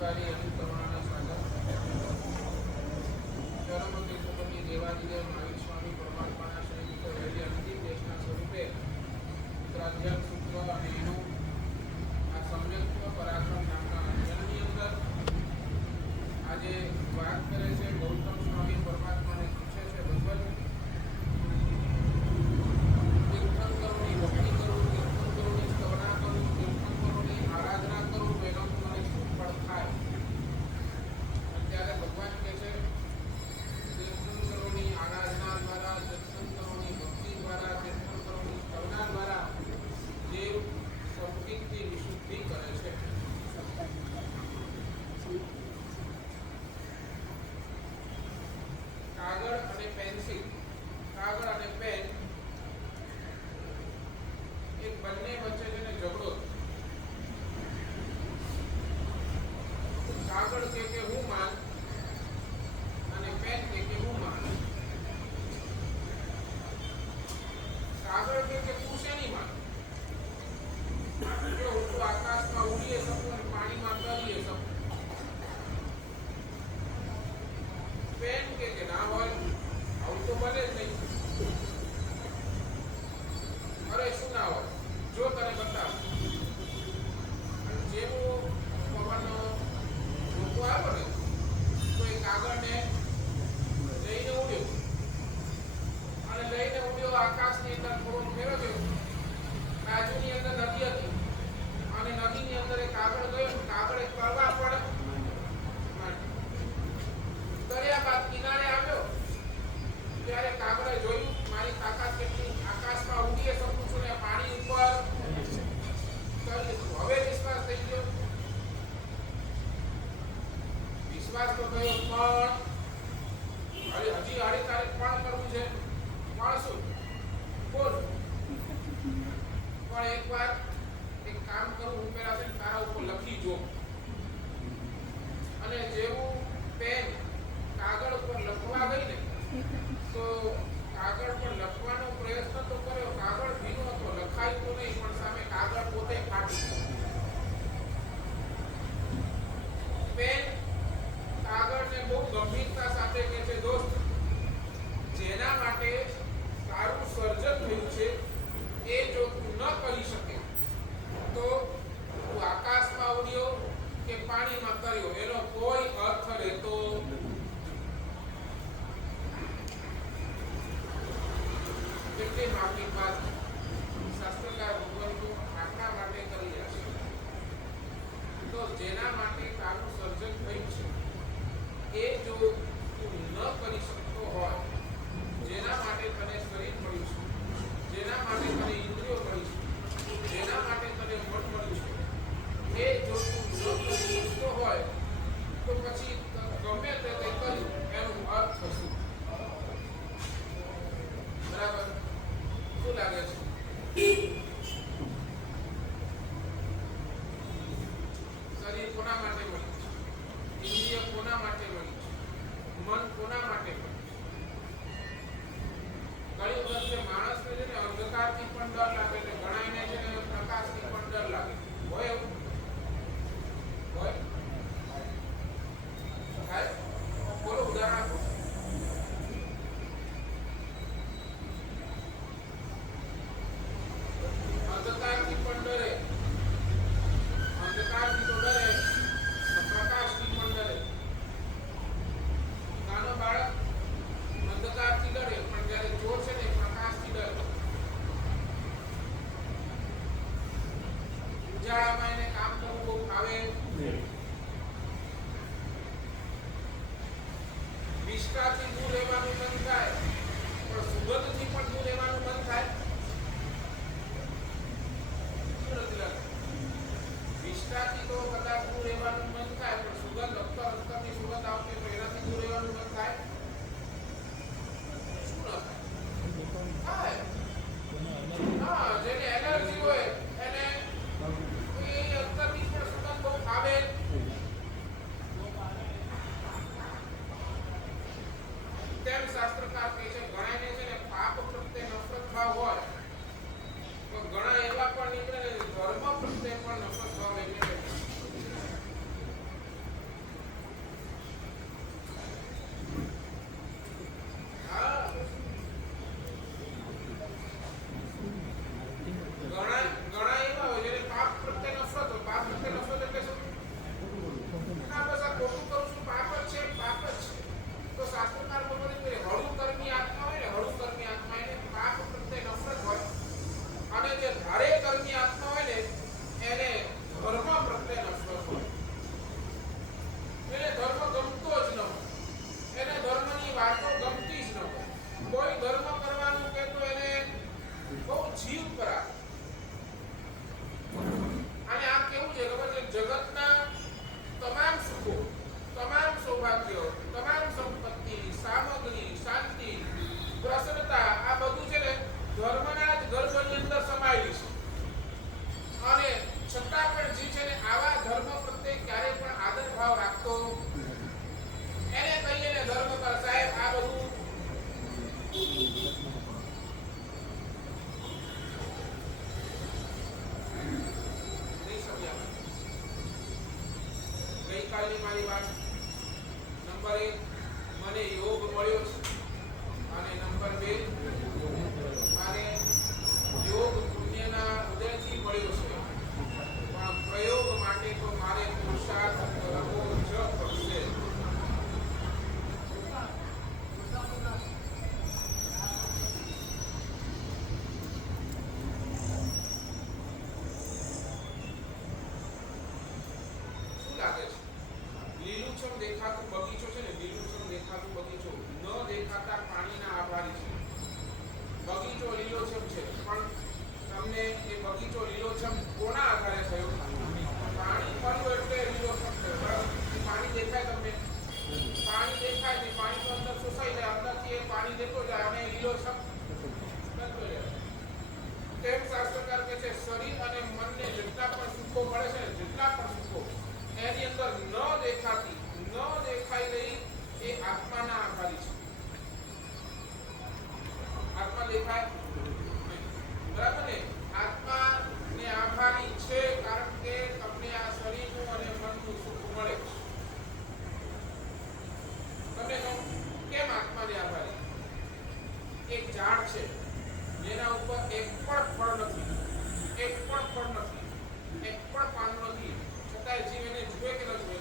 કાર્ય અનુકરવાના સાધન ચરમ તીર્થોપતિ દેવાદિદેવ મહાવીર સ્વામી પરમાત્માના શ્રીમુખ રહેલી અંતિમ દેશના સ્વરૂપે ઉત્તરાધ્યાત્મ સૂત્ર અને એનું આ સમ્યક્ત્વ પરાક્રમ નામના અધ્યયનની અંદર આજે વાત કરે છે. ગૌતમ સ્વામી પરમાત્માને પૂછે છે, ભગવાન તીર્થંકરોની ભક્તિ કરું, તીર્થંકરોની સ્તવના કરું, તીર્થંકરોની આરાધના કરું તો એનો મને શું ફળ થાય? અત્યારે ભગવાન કહે છે તીર્થંકરોની આરાધના દ્વારા, તીર્થંકરોની ભક્તિ દ્વારા, તીર્થંકરોની સ્તવના દ્વારા દેવ સૌતિકથી વિશુદ્ધિ કરે છે. કાગળ અને પેન્સિલ, કાગળ અને પેન એક બંને વચ્ચે જેને ઝઘડો, કાગળ કે હું માન અને પેન કે હું માન. કાગળ કે તું શેની માન? જો હું તો આકાશમાં ઉડીએ શકું અને પાણીમાં તરીએ શકું. પેન કે ના હોય, આવું તો બને જ નહીં. અરે શું ના હોય, જો તને બતાવ. અને જેવું પવનનો રોકો આવ્યો ને તો એ કાગળને લઈને ઉડ્યો અને લઈને ઉડ્યો આકાશની અંદર થોડો ફેરવ્યો. બાજુની અંદર નદી હતી અને નદીની અંદર એ કાગળ ગયો. કાગળે તરવા પડે, કર્યા બાદ કિનારે આવ્યો ત્યારે કાગળે જોયું મારી તાકાત કેટલી, આકાશમાં ઉડીએ શકું છું ને પાણી ઉપર તરી શકું. હવે વિશ્વાસ થઈ ગયો. વિશ્વાસ તો થયો, પણ હજી હાડી તારે પણ કરવું છે. પણ શું બોલ? પણ એકવાર એક કામ કરું, હું પેલા છે તારા ઉપર લખી જો. અને જેવું પેન કાગળ પર લખવા ગઈ ને તો કાગળ પર લખવાનો પ્રયત્ન તો કર્યો, કાગળ ભીનો હતો, લખાયું તો નહીં, પણ સામે કાગળ પોતે ફાટી ગયો. પેન કાગળને બહુ ગંભીરતા સાથે કહે છે, દોસ્ત, જેના માટે તારું સર્જન થયું છે એ જો તું ન કરી શકે તો તું આકાશમાં ઉડ્યો કે પાણીમાં કર્યો એનો કોઈ અર્થ રહેતો. કેટલી માફી બાદ શાસ્ત્રકાર ભગવાનનું આટલા માટે કરી રહ્યા છે. તો જેના માટે તારું સર્જન થયું છે એ જો તું ન કરી શકતો હોય, જેના માટે તને શરીર મળ્યું છે, જેના માટે તને ઇન્દ્રિયો મળી છે, જેના માટે તને મન મળ્યું છે, એ જો તું ન કરી શકતો હોય તો પછી ગમે તે કંઈ કર્યું એનો અર્થ શું? બરાબર? શું લાગે છે? શરીર કોના માટે મળ્યું છે? ઇન્દ્રિય કોના માટે મળ્યું છે? મન કોના માટે મળ્યું છે? ઘણી વખતે માણસને છે ને અંધકારથી પણ ડર લાગે છે, ઘણાને છે ને પ્રકાશથી પણ ડર લાગે. હોય એવું? હોય? થાય? બોલો, ઉદાહરણ આપો. અંધકારથી પણ ડરે, અંધકારથી તો ડરે, પ્રકાશથી પણ ડરે. નાનો બાળક અંધકારથી ડરે, પણ જ્યારે ચોર છે ને પ્રકાશથી ડરે. ઉજાળામાં એને પહેલાની મારી વાત, નંબર 1 મને યોગ મળ્યો છે અને નંબર 2 મારે યોગ પુણ્યના ઉદયથી મળ્યો છે, પણ પ્રયોગ માટે તો મારે પુરુષાર્થ કરવો જ પડશે. શું લાગે છે? લીલુંછમ દેખાતું બગીચો છે ને, લીલુંછમ દેખાતું બગીચો ન દેખાતા પાણીના આભારી છે. બગીચો લીલોછમ છે, પણ તમને એ બગીચો લીલોછમ કોના આધારે થયો? પાણી મળ્યું એટલે લીલોછમ થયો. બરાબર? પાણી દેખાય તમને, પાણી દેખાય ને પાણી તો અંદર શોષાઈ જાય, અંદરથી એ પાણી દેતો જાય અને લીલોછમ થતો જાય. તેમ શાસ્ત્રકાર કહે છે શરીર અને મનને જેટલા પણ સુખો મળે છે ને, જેટલા પણ સુખો એની અંદર ન દેખાતી, ન દેખાઈ રહી એ આત્માના આભારી છે. આત્મા દેખાય બરાબર ને? આત્મા ને આભારી છે કારણ કે તમને આ શરીરનું અને મનનું સુખ મળે છે. તમને કહું કેમ આત્માને આભારી? એક ઝાડ છે જેના ઉપર એક પણ ફળ નથી, એક પણ ફળ નથી, એક પણ પાન નથી, છતાંય જીવ એને જુએ કે ન જુએ?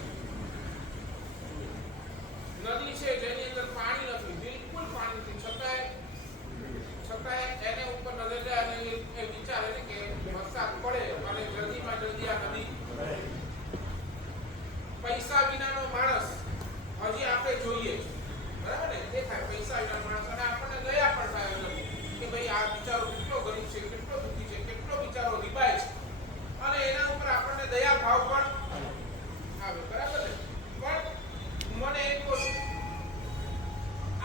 નદી છે જેની અંદર પાણી નથી, બિલકુલ પાણી નથી, છતાંય એને ઉપર નજર જાય અને એ વિચારે છે કે વરસાદ પડે અને જલ્દીમાં જલ્દી આ નદી. પૈસા વિનાનો માણસ હજી આપણે જોઈએ છે, બરાબર ને? દેખાય પૈસા વિનાનો માણસ અને આપણને દયા પણ થાય નથી કે ભાઈ આ બિચારો કેટલો ગરીબ છે, કેટલો દુઃખી છે, કેટલો બિચારો રીબાય છે, અને એના ઉપર આપણને દયા ભાવ પણ આવે, બરાબર ને? પણ મને એક વસ્તુ,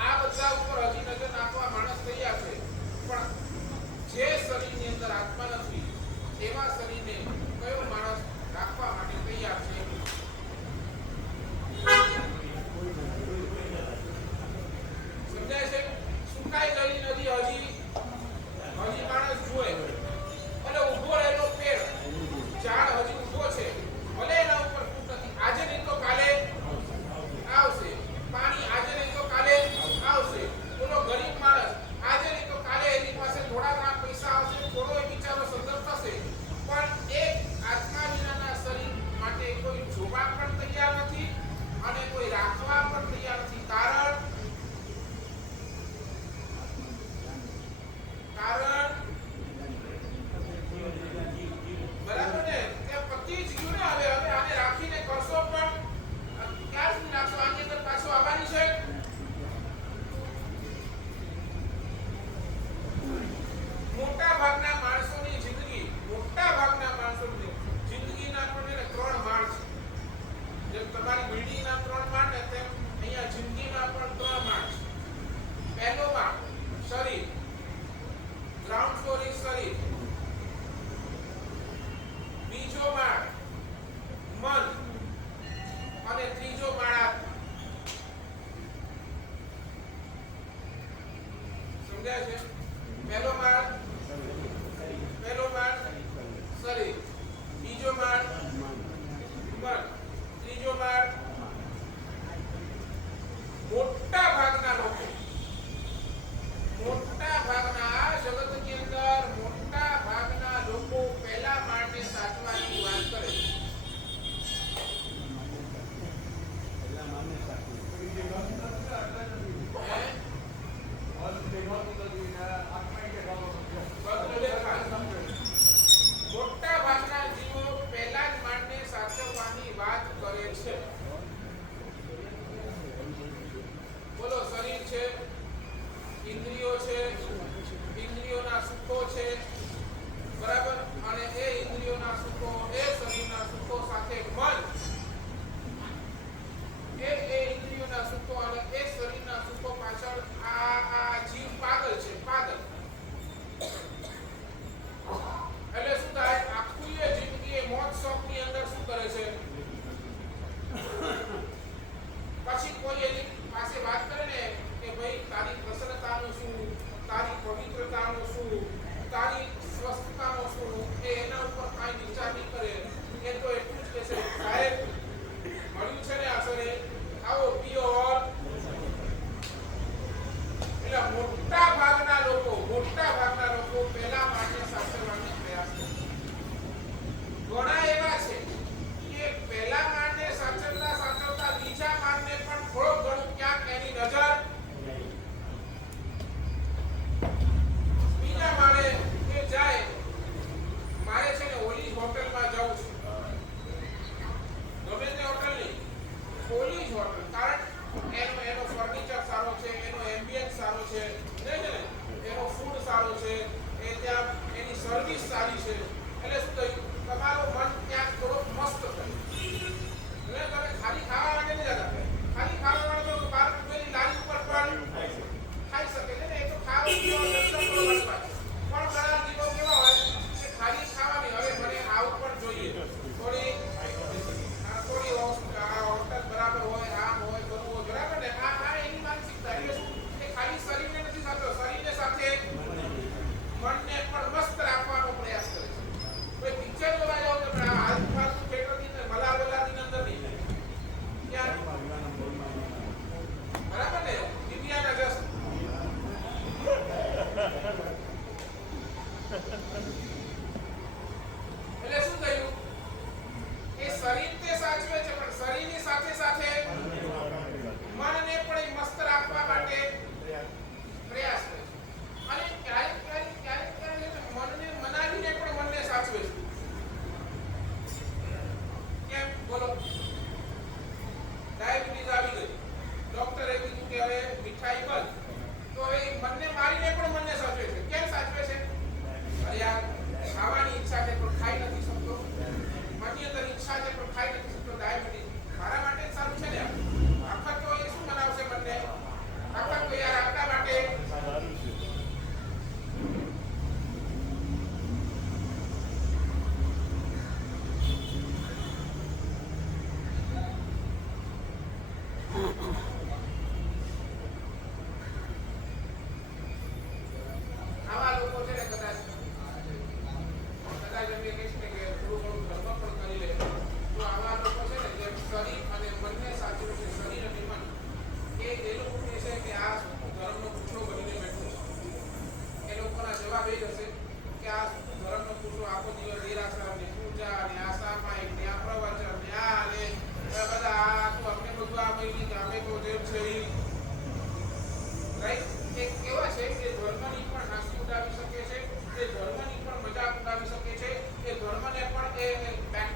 આ બધા ઉપર હજી નજર નાખવા માણસ તૈયાર છે, પણ જે શરીરની અંદર આત્મા નથી એવા શરીરને કયો માણસ રાખવા માટે તૈયાર છે? સમજાય છે? સુકાઈ ગયેલી નદી હજી માણસ જુએ, અને ઊભો રહેલો પેડ, ઝાડ હજી ઊભો છે, ભલે એના ઉપર ફૂટ નથી, આજે નહીં તો કાલે આવશે પાણી, આજે નહીં તો કાલે આવશે. બોલો ગરીબ માણસ આજે નહીં તો કાલે એની પાસે થોડા ઘણા પૈસા આવશે, થોડો એ બિચારો સંદર્ભ થશે, પણ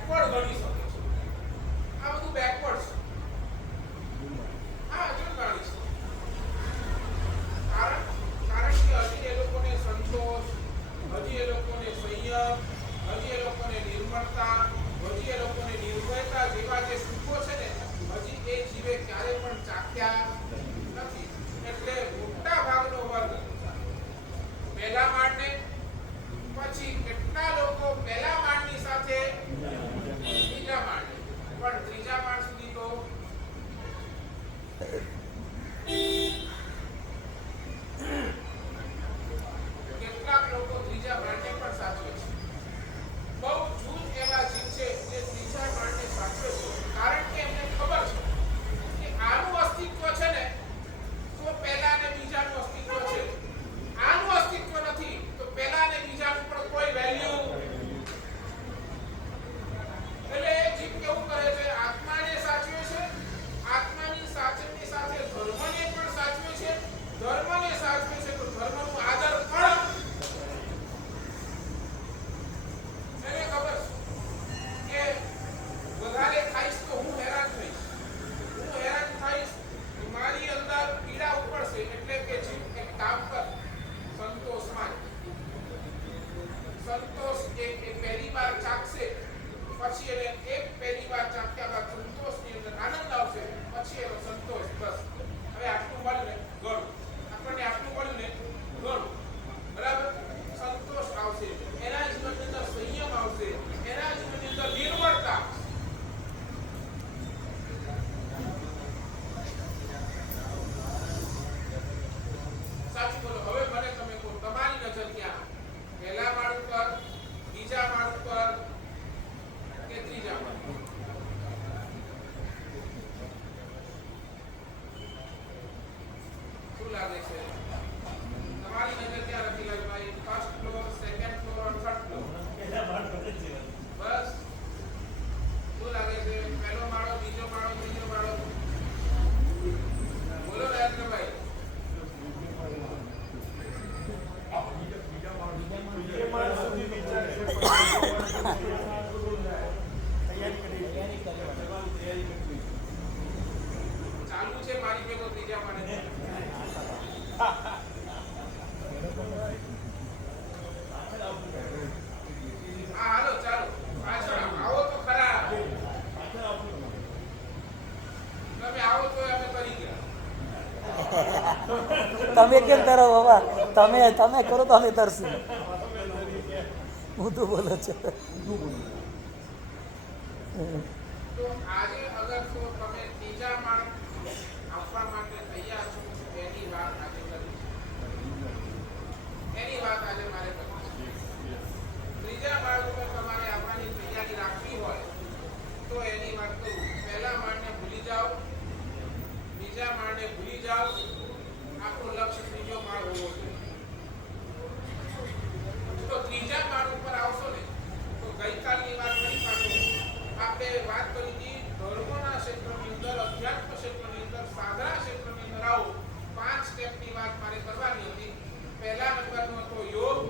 બેકવર્ડ ગણી શકે છે. આ બધું બેકવર્ડ છે. હા, હજુ ગણી છે. કારણ કે હજી એ લોકોને સંતોષ, હજી એ લોકોને સંયમ, હજી એ લોકોને નિર્મળતા, હજી એ લોકોને નિર્ભયતા જેવા જે સુખો છે ને, હજી એ જીવે ક્યારે પણ ચાખ્યા નથી. એટલે મોટા ભાગનો વર્ગ પહેલા માળને, પછી કેટલા લોકો પહેલા માળની સાથે ત્રીજા માળને, પણ ત્રીજા માળ સુધી તો કેટલાક લોકો ત્રીજા માળને પણ સાચવે છે. બહુ જૂથ એવા જીવ છે જે ત્રીજા માળને સાચવે છે, કારણ કે એમને ખબર છે કે આનું અસ્તિત્વ છે ને તો પહેલા અને બીજાનું અસ્તિત્વ છે. આનું અસ્તિત્વ નથી તો પહેલા અને બીજાનું પણ કોઈ વેલ્યુ. એટલે એ જીવ કેવું કરે છે? આત્માને સાચવે છે, આત્માની સાચવણી સાથે ધર્મને પણ સાચવે છે. ધર્મને સાચવે છે તો ધર્મનું આદર પણ. એને ખબર છે કે વધારે ખાઈશ તો હું હેરાન થઈશ, હું હેરાન થઈશ તો મારી અંદર પીડા ઉપડશે. એટલે કે જીવ એક કામ કર, સંતોષમાં સંતોષ એ પહેલી વાર ચાખશે, પછી એને એક પહેલી વાર ચાખ્યા બાદ સંતોષની અંદર આનંદ આવશે, પછી એનો સંતોષ બસ હવે આટલું મળ્યું ને ઘણું, આપણને આટલું મળ્યું ને ઘણું, બરાબર. સંતોષ આવશે, એના જીવનની અંદર સંયમ આવશે, એના જીવનની અંદર નિર્મળતા. સાચું બોલો. હવે મને તમે કહો, તમારી નજર ક્યાં? પહેલા માળ ઉપર, બીજા માળ ઉપર કે ત્રીજા માળ? શું લાગે છે? તમારી નજર ક્યાં નથી ભાઈ? First floor, second floor, third floor? બસ. શું લાગે છે? પહેલો માળો, બીજો માળો, ત્રીજો માળો? બોલો નરેન્દ્રભાઈ. ચાલુ છે મારી ભેગો ત્રીજા માળે. હા, હાલો ચાલો પાછળ આવો તો ખરા. તમે આવો તો અમે કરી ગયા. તમે કેમ તરો બાબા? તમે કરો તો અમે તરશું. હું તો બોલો છો. તો આજે અગર તો તમે ત્રીજા માળ આપવા માટે તૈયાર છો, એની વાત આજે કરી. એની વાત આજે મારે કરવી છે. ત્રીજા માળ ઉપર તમારે આવવાની તૈયારી રાખવી હોય તો એની વાત કરું. પહેલા માળને ભૂલી જાઓ, બીજા માળને ભૂલી જાઓ. આપણું લક્ષ્ય ત્રીજો માળ હોવો જોઈએ. તો ત્રીજા માળ ઉપર આવશો ને તો ગઈકાલની વાત નહીં પાછો. આપણે વાત કરી હતી ધર્મના ક્ષેત્રની અંદર, અધ્યાત્મ ક્ષેત્રની અંદર, સાધના ક્ષેત્રની અંદર આવો 5 સ્ટેપની વાત મારે કરવાની હતી. પહેલા નંબરનો તો યોગ,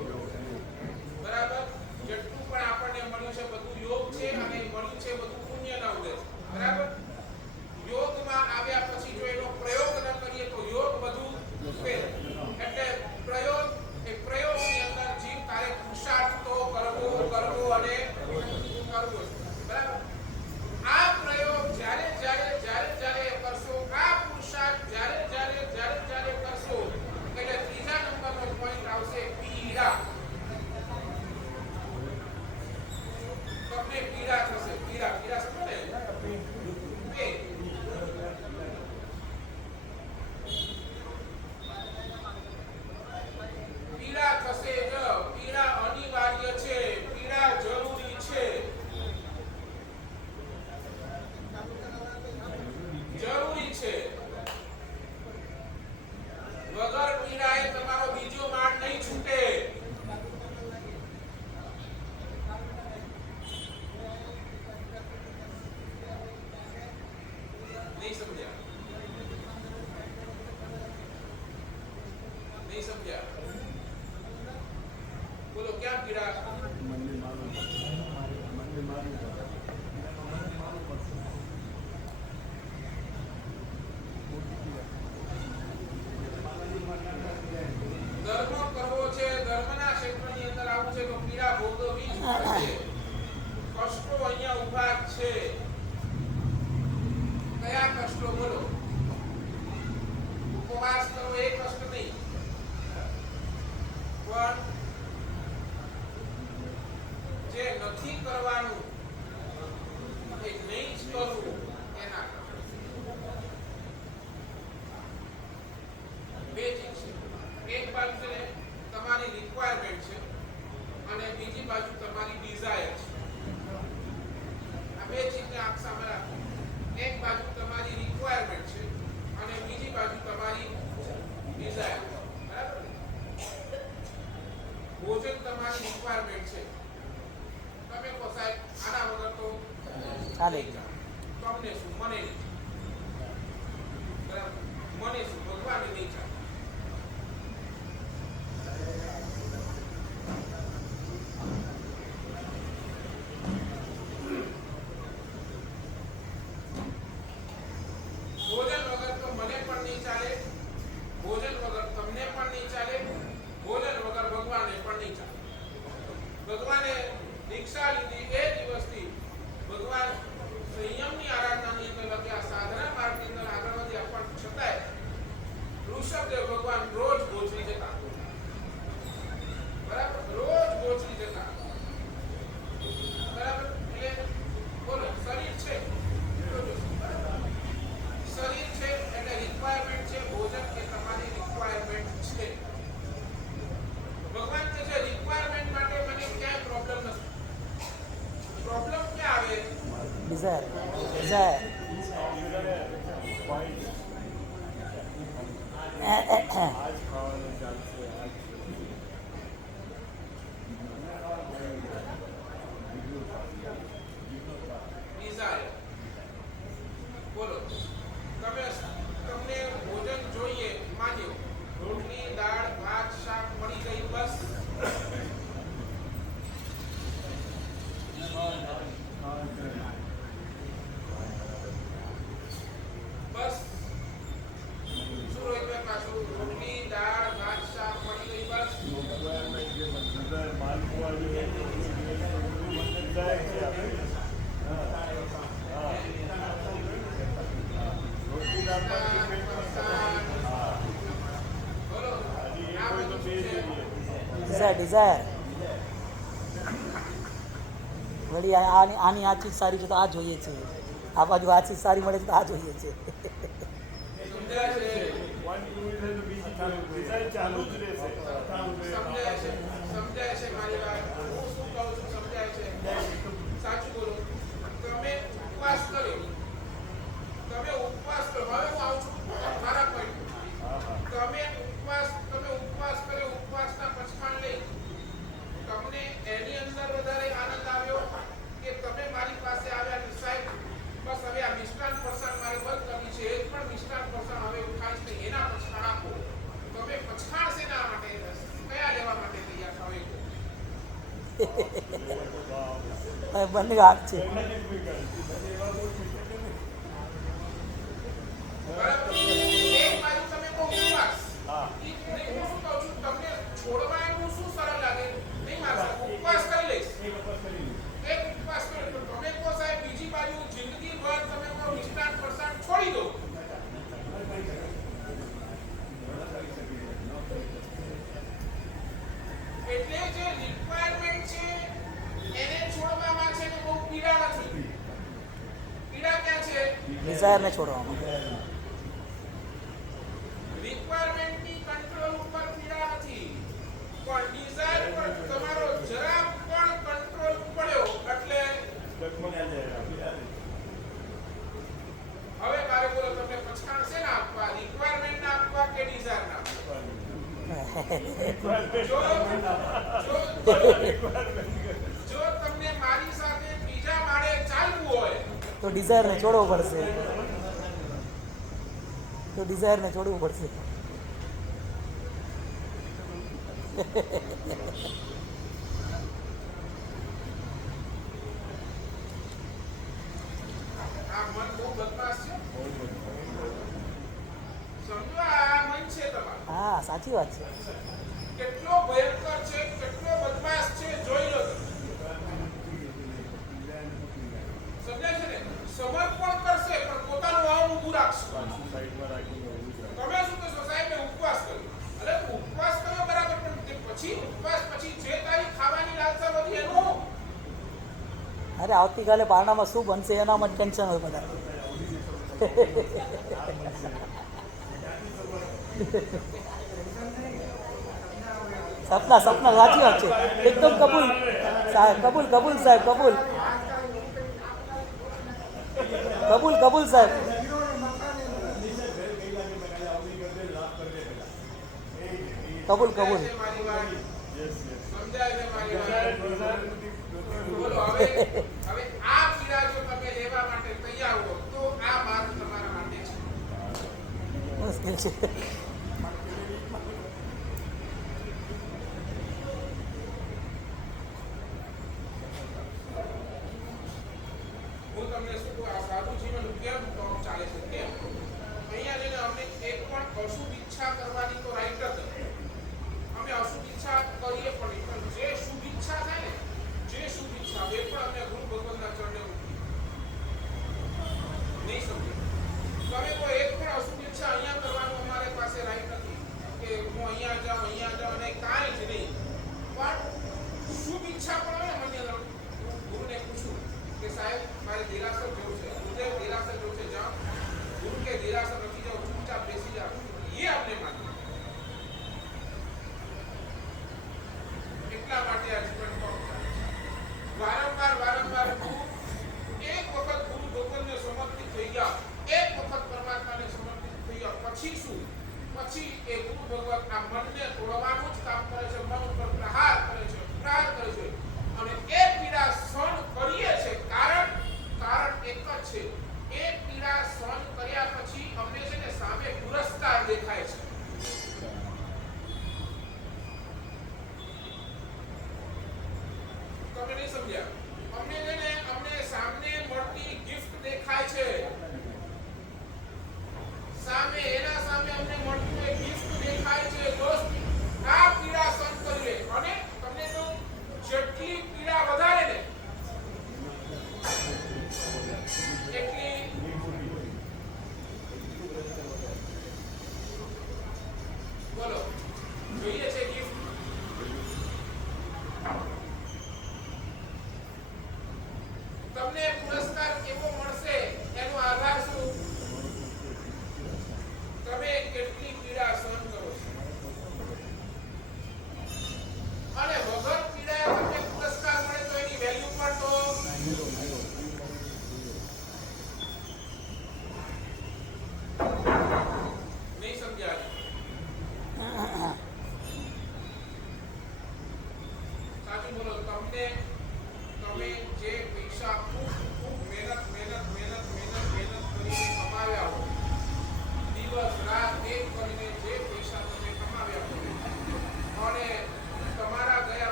બરાબર. જેટલું પણ આપણને મળ્યું છે બધું યોગ છે, અને મળ્યું છે બધું પુણ્યના ઉદય છે, બરાબર. યોગમાં આવ્યા પછી જો એનો પ્રયોગ ન આંખ સામે રાખો. એક બાજુ તમારી રિક્વાયરમેન્ટ છે અને બીજી બાજુ તમારી ડિઝાયર. બરાબર ને? ભોજન તમારી રિક્વાયરમેન્ટ છે. તમે કહો સાહેબ આના વગર તો ચાલે. તમને શું મને નહીં. બરાબર? મને શું ભગવાને નહીં ચાલે. ભોજન વગર તો મને પણ નહીં ચાલે, ભોજન વગર તમને પણ નહીં ચાલે, ભોજન વગર ભગવાનને પણ નહીં ચાલે. ભગવાને દીક્ષા લીધી એ દિવસથી ભગવાન સંયમની આરાધનાની અંદર લખ્યા, સાધના માર્ગની અંદર આગળ વધ્યા, પણ છતાંય ઋષભદેવ ભગવાન રોજ ગોચરી જતા. બરાબર? રોજ ગોચરી જતા. બરાબર? એટલે બોલો શરીર છે શરીર છે એટલે રિક્વાયરમેન્ટ છે. ભોજન એ તમારી રિક્વાયરમેન્ટ છે. ભગવાન કહે છે રિક્વાયરમેન્ટ માટે મને ક્યાંય પ્રોબ્લેમ નથી. પ્રોબ્લેમ ક્યાં આવે? Desire desire desire. બોલો તમને ભોજન જોઈએ, માન્યો રોટલી દાળ ભાત શાક મળી ગઈ, બસ. બસ શું રોહિતભાઈ પાછું રોટલી દાળ ભાત શાક મળી ગઈ, બસ. બોલો આ બધું શું છે? ડિઝાયર વળી આની આ ચીજ સારી છે તો આ જોઈએ છે, આ બાજુ આ ચીજ સારી મળે છે તો આ જોઈએ છે. સમજાય છે? સમજાય છે મારી વાત? હું શું કહું છું સમજાય છે? સાચું બોલો. તમે ઉપવાસ કર્યો, તમે ઉપવાસ કર્યો. હવે હું આવું છું મારા પોઈન્ટ. તમે ઉપવાસ કર્યો, ઉપવાસના પછાણ લઈ તમને એની અંદર વધારે આનંદ આવ્યો કે તમે મારી પાસે આવ્યા કે સાહેબ બસ હવે આ મિષ્ટાન ફરસાણ મારે બંધ કરવી છે, એક પણ મિષ્ટાન ફરસાણ હવે હું ખાઈશ નહીં, એના પછાણ આપો. તમે પછાણ શેના માટે, કયા લેવા માટે તૈયાર થાવ? બંને હાથ છે. બરાબર? એક બાજુ તમે કહો ઉપવાસ. હું શું કહું છું, તમને છોડવાનું શું સરળ લાગે? નહીં મારે ઉપવાસ કરી લઈશ, એક ઉપવાસ કર્યો. તો તમે કહો સાહેબ બીજી બાજુ જિંદગી ભર તમે કહો મિષ્ટાન ફરસાણ છોડી દો. એટલે જે રિક્વાયરમેન્ટ છે એને છોડવામાં છે ને બહુ પીડા નથી. પીડા ક્યાં છે? ડિઝાયરને છોડવામાં. રિક્વાયરમેન્ટની કંટ્રોલ ઉપર પીડા નથી, પણ ડિઝાયર પર તમારો જરા પણ કંટ્રોલ પડ્યો એટલે હવે મારે બોલો તમને પછાણ છે ને આપવા, રિક્વાયરમેન્ટ ના આપવા કે ડિઝાયર ના આપવા? જો તમને મારી સાથે બીજા માળે ચાલવું હોય તો ડિઝાયરને છોડવો પડશે, તો ડિઝાયરને છોડવું પડશે. આ મન બહુ બદમાશ છે. સમજો આ મન છે તમારું હા સાચી વાત છે. કેટલો ભયંકર છે, કેટલો બદમાશ છે, જોઈ લો. સમજાય છે ને? સમર્પણ કરશે પણ પોતાનું વાવ ઊભું રાખશે. તમે શું કહેશો સાહેબ મેં ઉપવાસ કર્યો? અરે ઉપવાસ કર્યો બરાબર, પણ તે પછી ઉપવાસ પછી જે તારી ખાવાની લાલસા વધી એનું અરે આવતીકાલે પારણામાં શું બનશે એનામાં ટેન્શન હોય બધા. સપના સપના સાચી વાત છે, એકદમ કબૂલ સાહેબ, કબૂલ કબૂલ સાહેબ કબૂલ. કબૂલ કબૂલ સાહેબ. કબૂલ કબૂલ. સમજાય છે મારી વાત? સમજાય છે મારી વાત? બોલો હવે આ પીડા જો તમે લેવા માટે તૈયાર હો તો આ માર્ગ તમારા માટે છે. મુશ્કેલ છે. હું તમને શું કહું, આ સાધુ જીવન કેમ ચાલે છે કેમ? અહીંયા જઈને અમને એક પણ અશુભ ઈચ્છા કરવાની તો રાઈટ જ નથી. અમે અશુભ ઈચ્છા કરીએ પણ જે શુભ ઈચ્છા થાય ને, જે શુભ ઈચ્છા એ પણ અમે ગુરુ ભગવાનના ચરણે નહીં સમજે. તમે કોઈ એક પણ અશુભ ઈચ્છા અહીંયા કરવાનું અમારી પાસે રાઈટ નથી કે હું અહીંયા જાઉં અને કાંઈ જ નહીં. પણ શુભ ઈચ્છા પણ હોય ને મને ગુરુને પૂછું કે સાહેબ મારે દેરાસર જવું છે, ગુરુદેવ દેરાસર જવું છે, જાઓ. ગુરુ કે દેરાસર નથી જાઓ, ચૂપચાપ બેસી જાઓ. એ આપણે માનીએ. એટલા માટે આ જીવન વારંવાર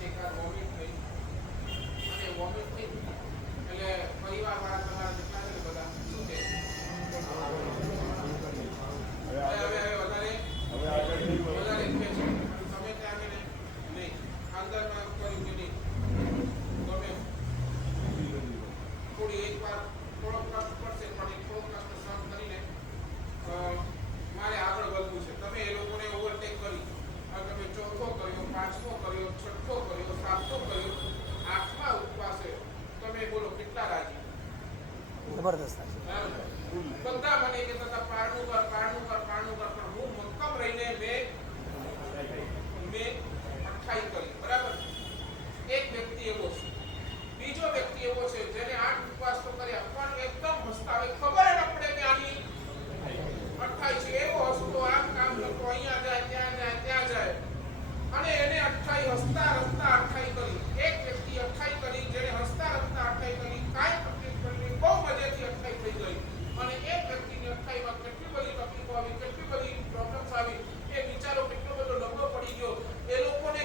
કદાચ એકાદ વોમિટ થઈ અને વોમિટ થઈ એટલે પરિવારવાળા તમારા જેટલા છે ને બધા શું કહે હવે વધારે ઈચ્છે છે તમે ત્યાં આગળ નહીં અંદરમાં કર્યું કે નહીં ગમે થોડી એકવાર થોડોક કષ્ટ પડશે પણ એ થોડોક કષ્ટ સહન કરીને મારે આગળ વધવું છે. તમે એ લોકોને ઓવરટેક કરી તમે ચોથો કર્યો, પાંચમો કર્યો, છઠ્ઠો કર્યો, સાતમો કર્યો, આઠમા ઉપવાસે તમે બોલો કેટલા રાજી? જબરદસ્ત. બધા મને કહેતા હતા પારણું કર પણ હું મક્કમ રહીને મેં 28 કરી. બરાબર. એક વ્યક્તિ એવો છે, બીજો વ્યક્તિ એવો છે જેને 8 ઉપવાસ તો કર્યા પણ એકદમ હસતા ખબર ન પડે કે આની 28 છે. એવો હસતો આમ કામ કરતો અહીંયા જાય ત્યાં જાય અને એને 28 હસતા 28 કરી. એક વ્યક્તિ 28 કરી જેને હસતા 28 કરી, કાંઈ તકલીફ પડી બહુ મજાથી 28 થઈ ગઈ અને એક વ્યક્તિની 28 માં કેટલી બધી તકલીફો આવી, કેટલી બધી પ્રોબ્લેમ્સ આવી, એ બિચારો કેટલો બધો નબળો પડી ગયો. એ લોકોને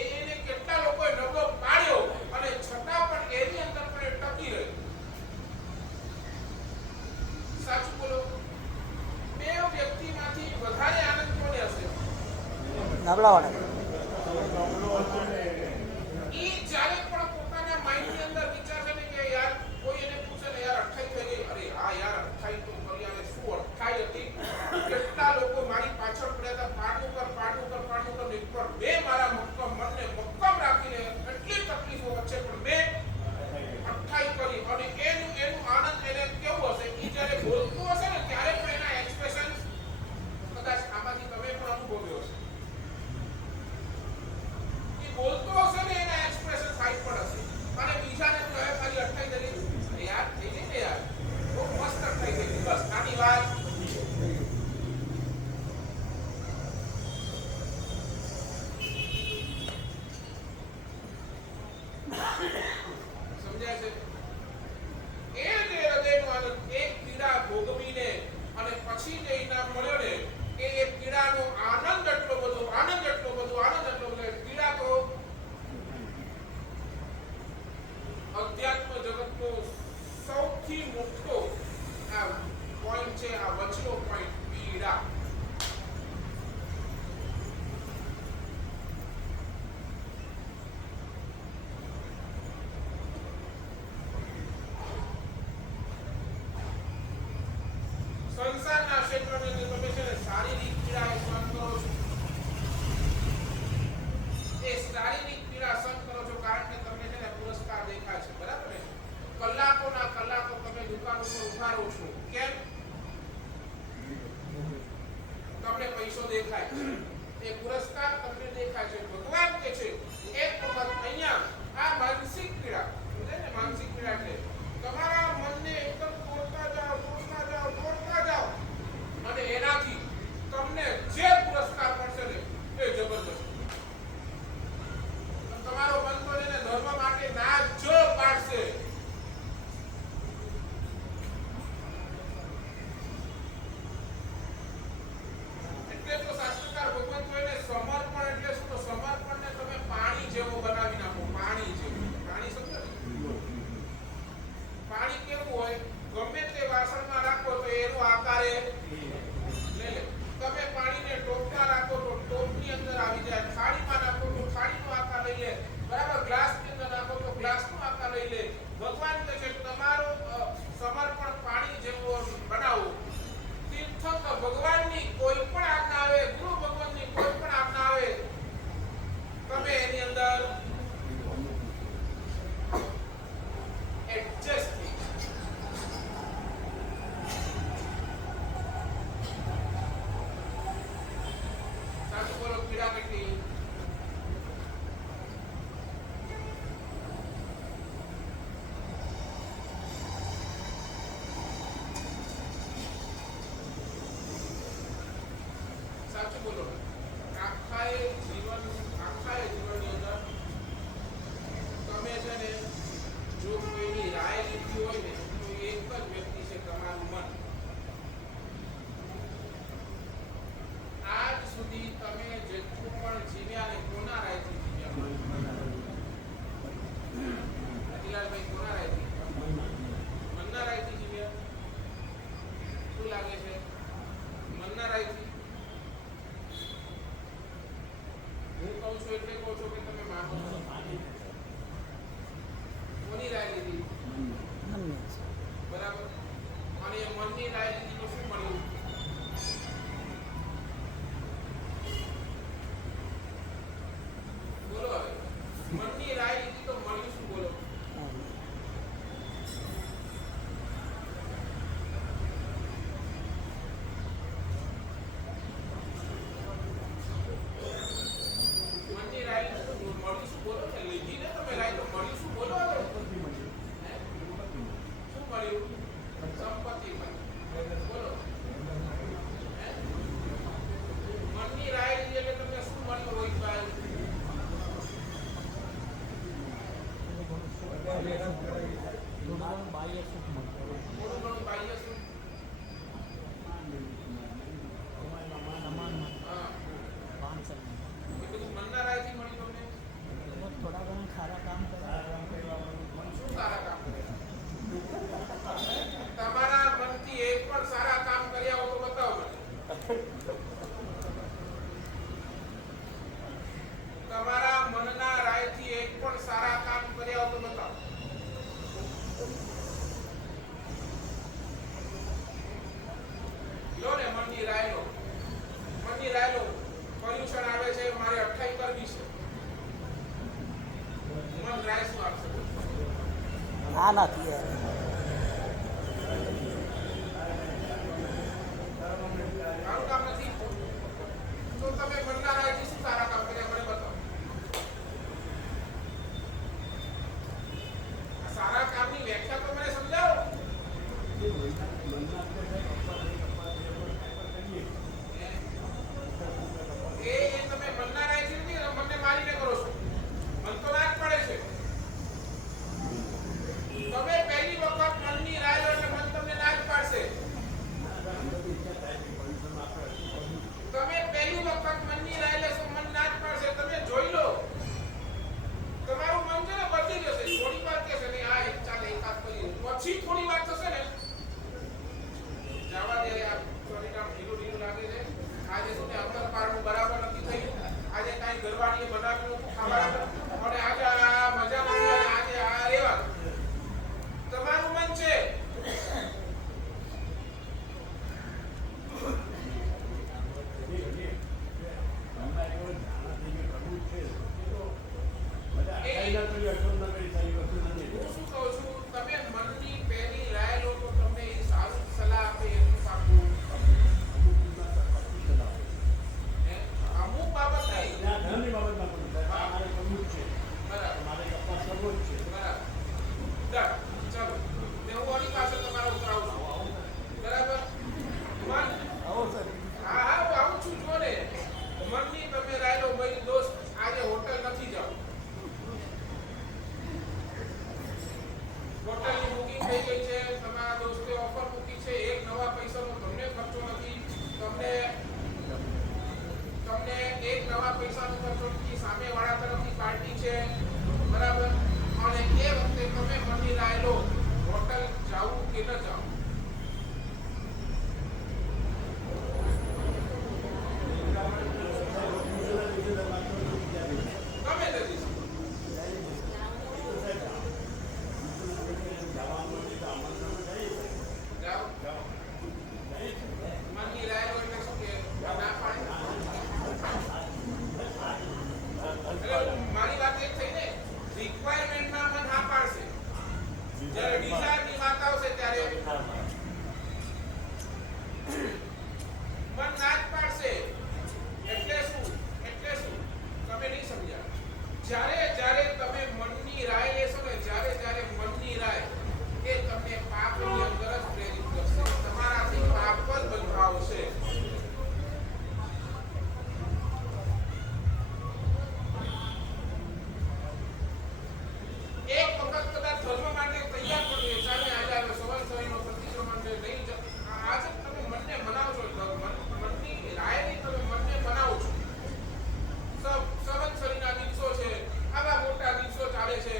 એને કેટલા લોકોએ નબળો પાડ્યો અને છતાં પણ એની અંદર પણ એ ટકી રહ્યો. સાચું બોલો. બે વ્યક્તિમાંથી વધારે આનંદ કોને હશે? નબળાવાળા. ઈ જ્યારે પણ પોતાના માઇન્ડની અંદર વિચારશે ને કે યાર કોઈ એને પૂછે ને યાર 28 થઈ ગઈ, અરે હા યાર 28 તો કરી આવે, શું 28 હતી, કેટલા લોકો મારી પાછળ પડ્યા હતા પારણું કર ને પર મેં મારા મનને મક્કમ રાખીને એટલી તકલીફો વચ્ચે પણ મેં 28 કરી અને એનું આનંદ એને કેવું હશે? ઈ જ્યારે બોલતું હશે ને ત્યારે પણ એના એક્સપ્રેશન કદાચ આમાંથી તમે પણ અનુભવ્યો હશે. બોલતો હશે ને એના એક્સપ્રેશન સાઈડ પર હશે અને બીજાને તો હવે ખાલી 28 કરી યાર થઈ ગઈ ને યાર બહુ મસ્ત થઈ ગઈ બસ નાની વાત. સમજાય છે? એ જે હૃદયનો આનંદ, એક પીડા ભોગવીને અને પછી જે ઇનામ મળ્યો ને એ પીડાનો આનંદ એટલો બધો પીડા તો અધ્યાત્મ જગતનો સૌથી મોટો આ પોઈન્ટ છે, આ વચલો પોઈન્ટ પીડા. સંસારના ક્ષેત્રની અંદર તમે છે ને શારીરિક પીડા સહન કરો છો. એ શારીરિક પીડા સહન કરો છો કારણ કે તમને છે ને પુરસ્કાર દેખાય છે. બરાબર ને? કલાકોના કલાકો તમે દુકાન ઉપર ઉભા રહો છો. કેમ? તમને પૈસો દેખાય છે, એ પુરસ્કાર તમને દેખાય છે. ભગવાન કે છે એક વખત અહીંયા આ માનસિક પીડા, સમજે ને? માનસિક પીડા એટલે તમારા મનને એકદમ તોડતા જાઓ અને એનાથી તમને જે પુરસ્કાર મળશે ને એ જબરદસ્ત. તમારો મન તો એને ધર્મ માટે ના જ પાડશે. એટલે તો શાસ્ત્રકાર ભગવાન તો એને સમર્પણ એટલે શું? તો સમર્પણને તમે પાણી જેવો બનાવી નાખો. પાણી જેવું. પાણી સમજો ને? પાણી કેવું હોય? ગમે તે વાસણમાં રાખો તો એનો આકાર લઈ લે. તમે પાણીને ટોપમાં રાખો તો ટોપની અંદર આવી જાય. થાળીમાં નાખો તો થાળીનો આકાર લઈ લે. બરાબર? ગ્લાસની અંદર નાખો તો ગ્લાસનો આકાર લઈ લે. ભગવાન કહે છે તમારો સમર્પણ પાણી જેવો બનાવો. તીર્થંકર ભગવાનની કોઈ પણ આજ્ઞા આવે, ગુરુ ભગવાનની કોઈ પણ આજ્ઞા આવે, તમે એની અંદર એડજસ્ટ થઈ. સાચું બોલો. પીડા કેટલી? સાચું બોલો. આખા જીવનની અંદર તમે છે ને જો કોઈની રાય લીધી હોય ને તો એક જ વ્યક્તિ છે, તમારું મન. આજ સુધી તમે જેટલું પણ જીવ્યા ને કોના રાયથી જીવ્યા? છું એટલે કહો છો કે તમે માનો છો. કોની રાય લીધી? મનની છે. બરાબર. અને એ મનની રાય લીધી તો શું મળ્યું? બોલો હવે. મનની રાય લીધી તો મળ્યું શું? બોલો. હા. મનની રાય લીધી તો મળ્યું શું? બોલો. કે લીધી ને તમે રાય તો મળ્યું શું? બોલો હવે. હે? શું મળ્યું? સંપત્તિ મળી. બોલો. હે? મનની રાય લીધી એટલે તમને શું મળ્યું રોહિતભાઈ? થોડું બાહ્ય સુખ મળે. થોડું ઘણું બાહ્ય સુખ. સમાન હા. માન સન્માન. એ બધું મનના રાયથી મળ્યું તમને? થોડા ઘણા સારા કામ કરે. શું સારા કામ કર્યા? તમારા મનથી એક પણ સારા કામ કર્યા હોય તો બતાવો મને. તમારા મનના રાયથી એક પણ સારા કામ કર્યા હોય તો બતાવો. લો ને મનની રાય લો. મનની રાય લો. પોલ્યુશન આવે છે, મારે અઠ્ઠાઈ કરવી છે. મન રાય શું આપશે? આ નથી યાર. સારું કામ નથી. તો તમે મનના રાયથી શું સારા કામ કર્યા મને બતાવો. આ સારા કામની વ્યાખ્યા તો મને સમજાવો. એ તમે મનના રાયથી નથી, મનને મારીને કરો છો. મન તો ના જ પડે છે. તમે પહેલી વખત મનની રાય લો એટલે મન તમને ના જ પાડશે. તમે પહેલી વખત મનની રાય લેશો, મન ના જ પાડશે. તમે જોઈ લો. તમારું મન છે ને બદલી જશે. થોડી વાર કહેશે નહીં આ એક ચાલે એકાદ કરીએ. પછી થોડી વાર થશે ને જવા દે આ શરીર ઢીલું ઢીલું લાગે છે. આજે શું ને અંતરપારનું બરાબર નથી થયું. આજે કાંઈ ઘરવાળીએ બનાવ્યું હતું ખાવાનું અને આજે આ મજા નથી અને આજે આ રેવા. તમારું મન છે. હું શું કહું છું, તમે મનની પહેલી રાય લો તો તમને એ સારું સલાહ આપે એટલું પાકું. હે? અમુક બાબત નહીં. બરાબર. બરાબર. ચાલો. મેં હું વળી પાછળ તમારા ઉતરાવું છું. બરાબર. મન. હા હા હું આવું છું. જો ને મનની તમે રાય લો. ભાઈ દોસ્ત આજે હોટલ નથી જાવ. હોટલની બુકિંગ થઈ ગઈ છે. તમારા દોસ્તે ઓફર મૂકી છે. એક નવા પૈસાનો તમને ખર્ચો નથી. તમને એક નવા પૈસાનો ખર્ચો નથી. સામેવાળા તરફથી પાર્ટી છે. બરાબર. અને એ વખતે તમે મનની રાય લો હોટલ જાવું કે ન જાવું. ગમે તે દિવસે. જાઓ. મનની રાય લો એટલે શું કે ના પાડે. એટલે મારી વાત એ થઈ ને રિક્વાયરમેન્ટમાં મન હા પાડશે. જ્યારે ડિઝાયરની વાત આવશે ત્યારે મન ના જ પાડશે. એટલે શું તમે નહીં સમજ્યા. જ્યારે તમે મનની રાય લેશો ને જ્યારે મનની રાય એ તમને પાપની અંદર જ પ્રેરિત કરશે. તમારાથી પાપ જ બંધાવશે. એક વખત કદાચ ધર્મ માટે તૈયાર પણ ચાલે આજે સવંસરીનો પ્રતિક્રમણ નહીં. આજે તમે મનને બનાવો છો. મનની રાયથી તમે મનને બનાવો છો. સવંસરીના દિવસો છે. આવા મોટા દિવસો ચાલે છે.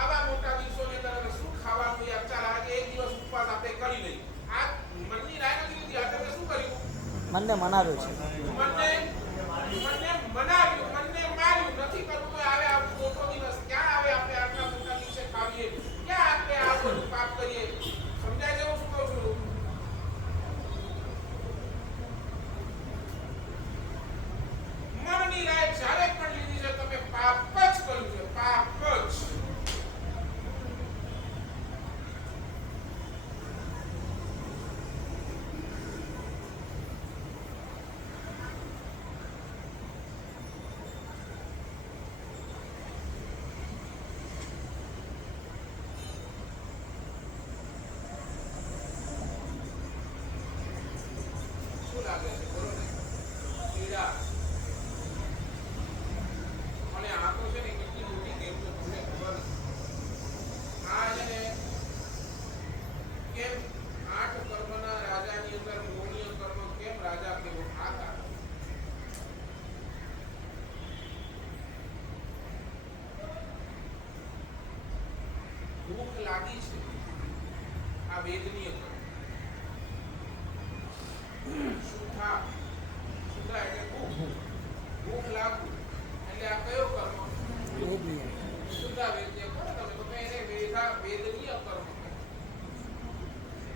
આવા મોટા દિવસોની અંદર શું ખાવાનું યાર ચાલ આજે એક દિવસ ઉપવાસ આપણે કરી લઈએ. આ મનની રાય નથી લીધી. આ તમે શું કર્યું? મનને મનાવ્યો છે. મનને મનાવ્યું. મનને માર્યું નથી. ભૂખ લાગી છે આ વેદનીય કર્મ. શુદ્ધા શુદ્ધા એટલે ભૂખ લાગવું એટલે આ કયો કર્મ? શુદ્ધા વેદનીય કર્મ. તમે એને વેદનીય કર્મ.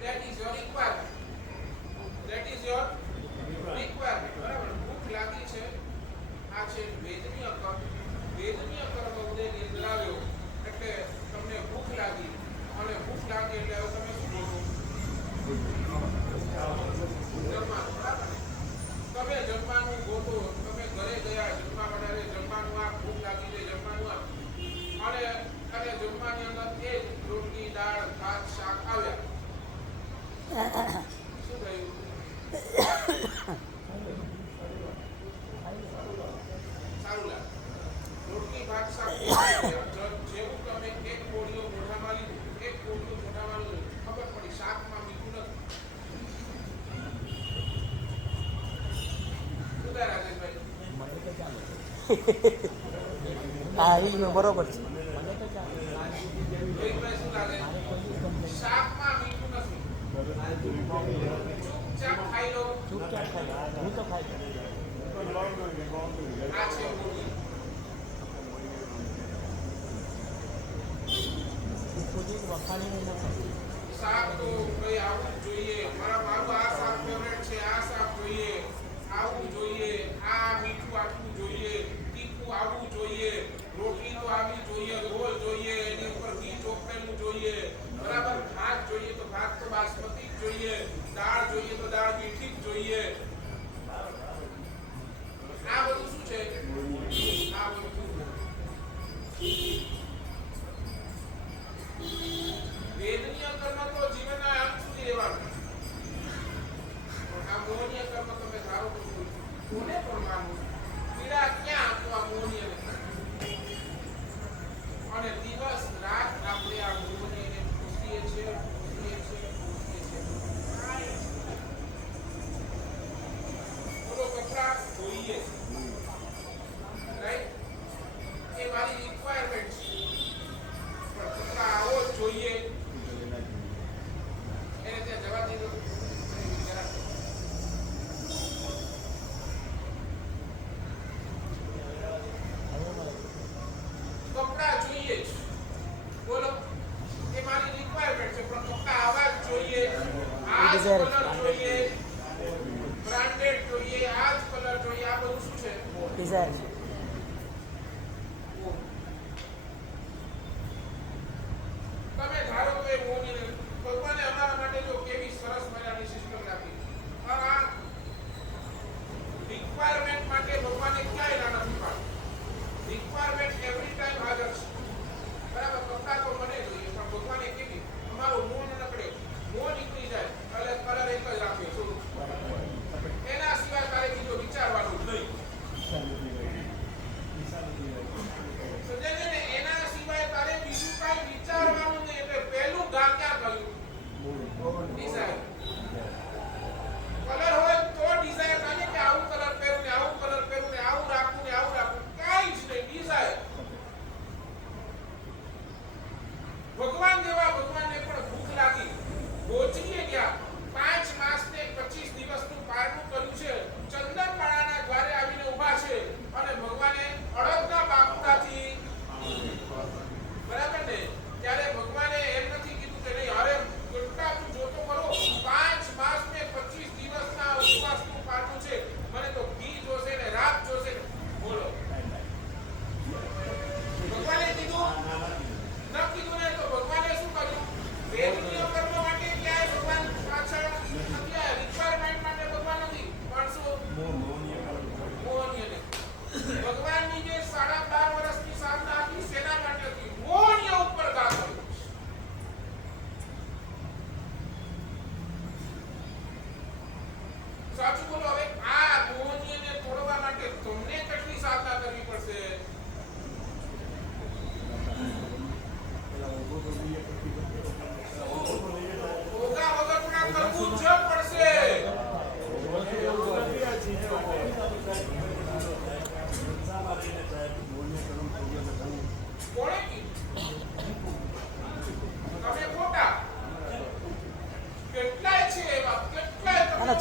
That is your requirement. That is your requirement. બરાબર. ભૂખ લાગી છે આ છે વેદનીય કર્મ. વેદનીય કર્મ ઉદયની અંદર આવ્યો એટલે તમને ભૂખ લાગી અને ભૂખ લાગી એટલે હવે તમે શું બોલો? જમવાનું. બરાબર. તમે જમવાનું ગોતો, તમે ઘરે ગયા જમવા માટે, જમવાનું આ ભૂખ લાગી છે જમવાનું આ અને જમવાની અંદર એ રોટલી દાળ ભાત શાક આવ્યા. શું થયું? સારું લાગે. રોટલી ભાત શાક જેવું તમે એક કોળીઓ મોઢામાં લીધું, એક કોળીઓ મોઢામાં લીધું, ખબર પડી શાકમાં મીઠું નથી. શું થાય રાજેશભાઈ? હા એ બરોબર છે. રોહિતભાઈ શું લાગે? શાકમાં મીઠું નથી. ચૂપચાપ ખાઈ લો. આ છે કોળી. શાક તો ભાઈ આવું જ જોઈએ. મારું આ શાક ફેવરેટ છે. આ શાક જોઈએ, આવું જોઈએ, આ મીઠું આટલું જોઈએ, તીખું આવવું જોઈએ, રોટલી તો આવી જોઈએ, ગોળ જોઈએ, એની ઉપર ઘી ચોપડેલું જોઈએ, બરાબર. ભાત જોઈએ તો ભાત તો બાસમતી જ જોઈએ, દાળ જોઈએ તો દાળ મીઠી જ જોઈએ. આ બધું શું છે? આ બધું વેદનીય કર્મ તો જીવનના અંત સુધી રહેવાનું. આ મોહનીય કર્મ તમે ધારો તો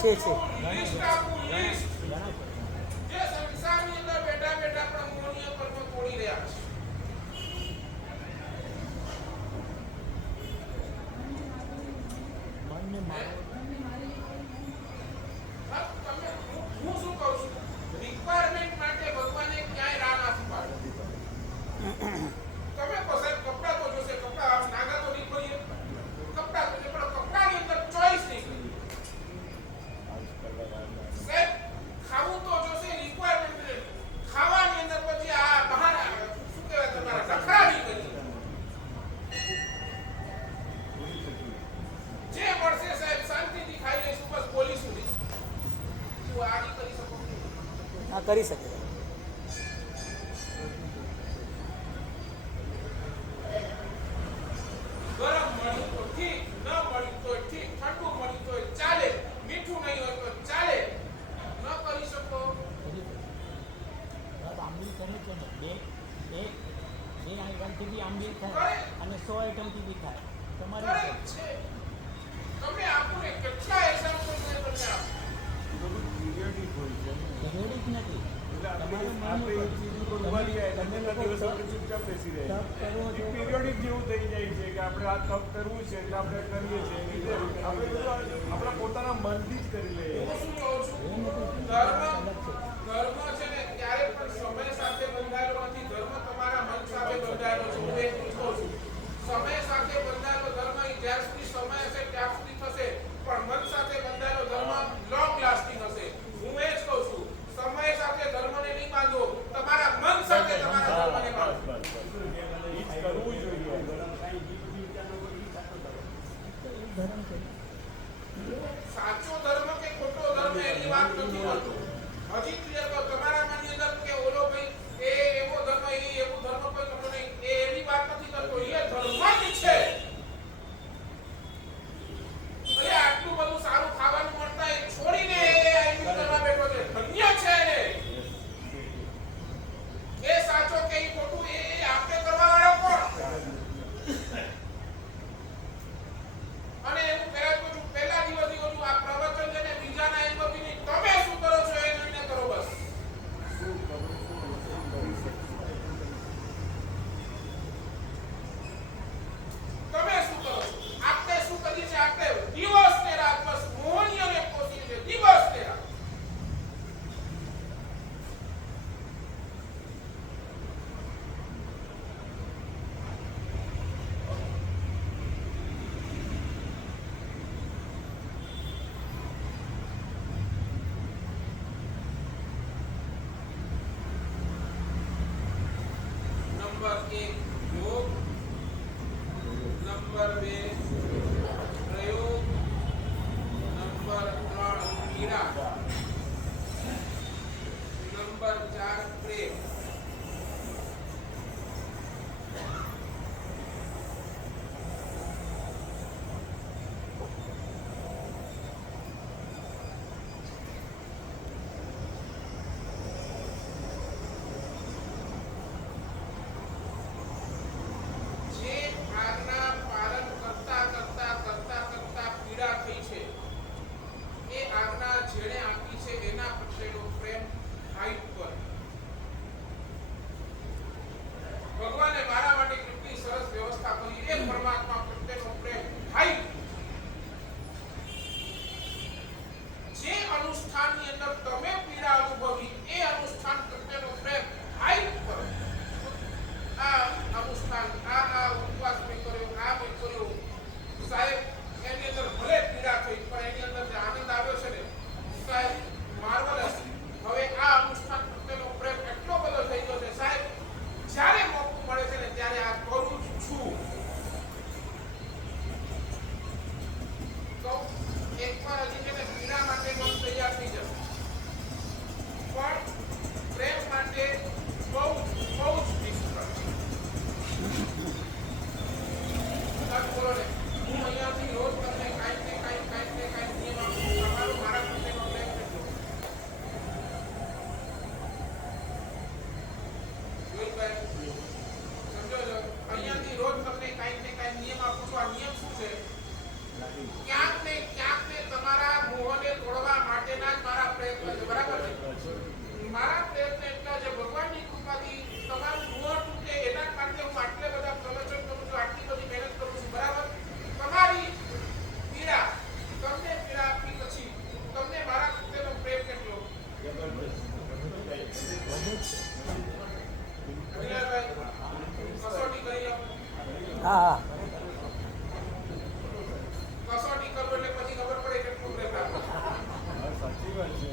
છે લિસ્ટ આપું લિસ્ટ જે સંસારની અંદર બેઠા બેઠા પણ મોહનીય કર્મ તોડી રહ્યા છે. હા, હું શું કહું છું? રિક્વાયરમેન્ટ માટે ભગવાને ક્યાંય રાહ નથી પાડી. તમે કહો સાહેબ કપડાં તો જોશે, કપડાં આમ નાગા તો નહીં ખોલીએ, કપડાં તો છે, પણ કપડાની અંદર ચોઈસ નહીં કરી. સાહેબ ખાવું તો જોશે, રિક્વાયરમેન્ટ ખાવાની અંદર પછી આ બહાના શું કહેવાય તમારા નખરા નહીં કરી. જે મળશે સાહેબ શાંતિથી ખાઈ લઈશું, બસ બોલીશું નહીં. શું આ નહીં કરી શકો? હા કરી શકે ગરમ મળ્યું તો ઠીક, ન મળ્યું તો ઠીક, ઠંડુ મળ્યું તો ચાલે, મીઠું નહીં હોય તો ચાલે. ન કરી શકો આંબલી કરે છે ને બે આઈટમથી બી આંબલી કરે. થાય અને 100 આઈટમથી બી થાય તમારી કરે જ છે. તમે આપો ને કેટલા એક્ઝામ્પલ મેં તમને આપું. જરૂરી જ નથી તમારું મન આપણે ઉપર એક ચીજ ઉપર ઉભા રહ્યા એટલે તમે કેટલા લોકો દિવસ આપણે ચૂપચાપ બેસી રહ્યા તપ કરો છો. પીરિયોડિક જેવું થઈ જાય છે કે આપણે આ તપ કરવું છે એટલે આપણે કરીએ છીએ એની રીતે આપણે બધું આપણા પોતાના મનથી જ કરી લઈએ. હું શું કહું છું? એ નથી ધર્મ અલગ છે ધર્મ છે ને ક્યારે પણ સમય સાથે બંધાયેલો નથી. ધર્મ તમારા મન સાથે બંધાયેલો છે. હું એક પૂછું છું, સમય સાથે બંધાયેલો ધર્મ એ જ્યાં સુધી સમય હશે ત્યાં સુધી થશે, પણ મન સાથે બંધાયેલો ધર્મ લોંગ લાસ્ટિંગ હશે. હું એ જ કહું છું, સમય સાથે ધર્મને નહીં બાંધો, તમારા મન સાથે તમારા ધર્મને બાંધો. ઈ જ કરવું જોઈએ. ધર્મ છે સાચો ધર્મ કે ખોટો ધર્મ એની વાત નથી કરતો. હા હા કસોટી કરો એટલે પછી ખબર પડે કેટલું બ્રેક રાખો છો. હા, સાચી વાત છે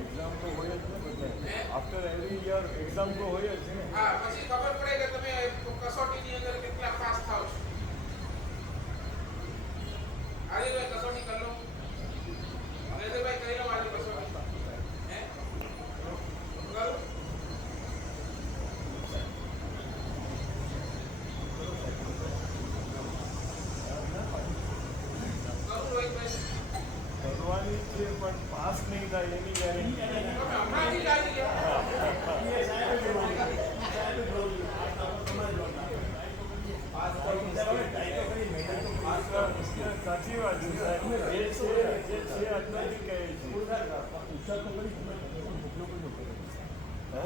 એક્ઝામ તો હોય જ ને બધા આફ્ટર એવરી યર એક્ઝામ તો હોય જ છે ને હા, પછી ખબર પડે કે તમે કસોટીની અંદર કેટલા પાસ થાવ છો. આજે ભાઈ કસોટી કરી લો. ભાઈ કરી લો આજે કસોટી. હે? કરું? કરું રોહિતભાઈ? કરવાની જ છે પણ પાસ નહીં થાય એની ગેરંટી તમે હમણાંથી જ આવી ગયા. સાચી વાત છે સાહેબ. જે છે અત્યારથી કહે છે હે?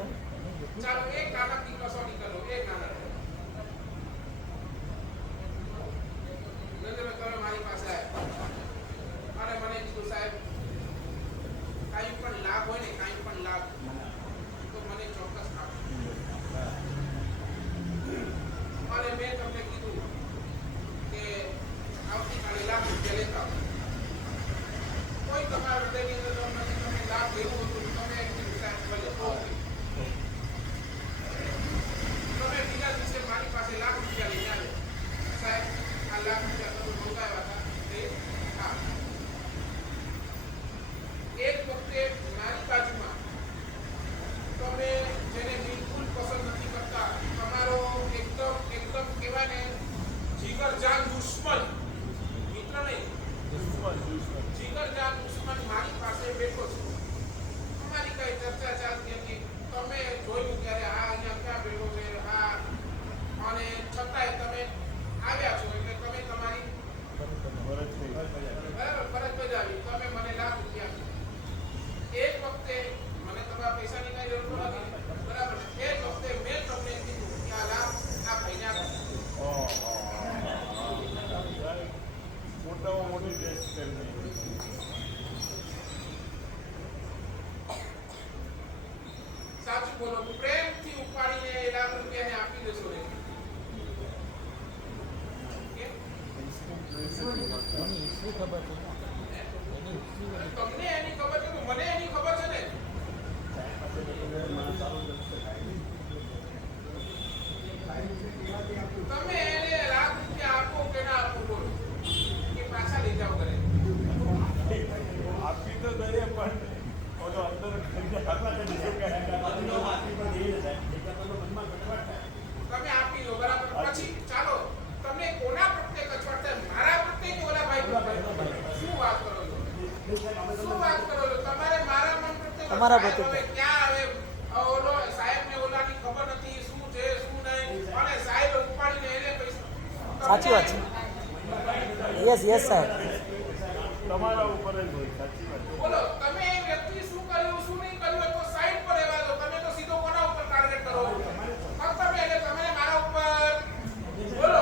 ચાલો એક નાનકડી કસોટી કરો. એક નાનકડી. નરેન્દ્રભાઈ તમે મારી પાસે આવ્યા અને મને કીધું સાહેબ કાંઈ પણ લાભ હોય ને કાંઈ પણ લાભ તો મને ચોક્કસ આપો. અને મેં તમને કીધું કે આવતીકાલે લાખ રૂપિયા લેતા આવો. કોઈ તમારા હૃદયની અંદર તમે લાભ લેવું હતું તમે કીધું સાહેબ ભલે ઓકે. તમે બીજા દિવસે મારી પાસે લાખ રૂપિયા લઈને આવ્યા. સાહેબ આ લાખ રૂપિયા તમે મંગાવ્યા હતા તે હા. એક વખતે મારી બાજુમાં તમે જેને બિલકુલ પસંદ નથી કરતા તમારો એકદમ કહેવાય ને જીગરજાન દુશ્મન મિત્ર નહીં જીગરજાન દુશ્મન મારી પાસે બેઠો છે. અમારી કઈ ચર્ચા ચાલતી હતી. તમે જોયું ત્યારે આ અહીંયા ક્યાં બેઠો છે આ અને છતાંય તમે આવ્યા છો એટલે તમે તમારી બરાબર ફરજ બજાવી. તમે મને લાખ રૂપિયા આપ્યા. એક વખતે મને તમારા પૈસાની કઈ જરૂર નથી બરાબર. એક વખતે મેં તમને કીધું કે આ લાખ આ ભાઈને આપો. મોટામાં મોટી ટેસ્ટ કરી સાચું બોલો પ્રેમથી ઉપાડીને એ લાખ રૂપિયાને આપી દેશો ને કેમ? એની હિસ્ટ્રી ખબર છે ને એની હિસ્ટ્રી અને તમને એની ખબર છે તો મને એની ખબર છે ને. તમે એને લાખ રૂપિયા આપો કે ના આપો બોલો કે પાછા લઈ જાઓ ઘરે. આપી તો દઈએ પણ ઓલો અંદર તમે આપી દો બરાબર. પછી ચાલો તમને કોના પ્રત્યે કચવાટ થાય મારા પ્રત્યે કે ઓલા ભાઈ પ્રત્યે? શું વાત કરો છો? શું વાત કરો છો? તમારે મારા મન પ્રત્યે તમારા સાહેબ પ્રત્યે. હવે ક્યાં હવે ઓલો સાહેબને ઓલાની ખબર નથી શું છે શું નહીં અને સાહેબ ઉપાડીને એને પૈસા સાચી વાત છે. યસ સાહેબ. તમારા ઉપર જ હોય સાચી વાત છે. બોલો તમે એ વ્યક્તિ શું કર્યું શું નહીં કર્યું એ તો સાઈડ પર રહેવા દો. તમે તો સીધો કોના ઉપર ટાર્ગેટ કરો? ફક્ત તમે એટલે તમે મારા ઉપર બોલો.